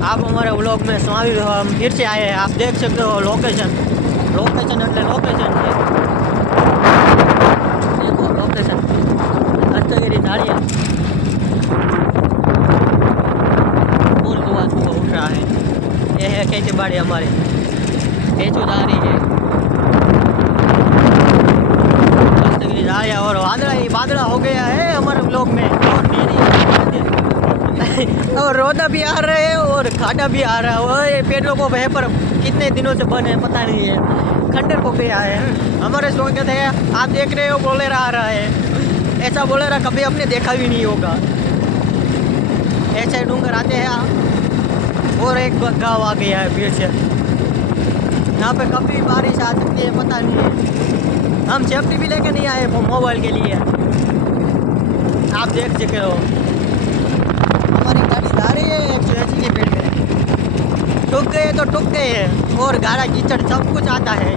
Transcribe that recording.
आप हमारे व्लॉग में स्वामी हम फिर से आए हैं। आप देख सकते हो लोकेशन એટલે लोकेशन है। देखो लोकेशन हस्तगिरी झाड़िया फूल धुआं धुआं उठ रहा है। ये है खेती बाड़ी हमारी, खेचूदारी है हस्तगिरी झाड़िया। और वादला ही बादला हो गया है हमारे ब्लॉग में, और और रोदा भी आ रहे हैं और खाड़ा भी आ रहा है। और ये पेड़ों को वह पर कितने दिनों से बने पता नहीं है, खंडर को गया है। हमारे स्वागत है, आप देख रहे हो बोलेरा आ रहा है। ऐसा बोलेरा कभी हमने देखा भी नहीं होगा। ऐसे डूंगर आते हैं और एक गाँव आ गया है फिर से। यहाँ पे कभी बारिश आ सकती है पता नहीं है। हम सेफ्टी भी लेके नहीं आए मोबाइल के लिए। आप देख सकते हो हमारी गाड़ी जा रही है 180 के पेड़ में। टूक गए तो टूक गए, और गाढ़ा कीचड़ सब कुछ आता है।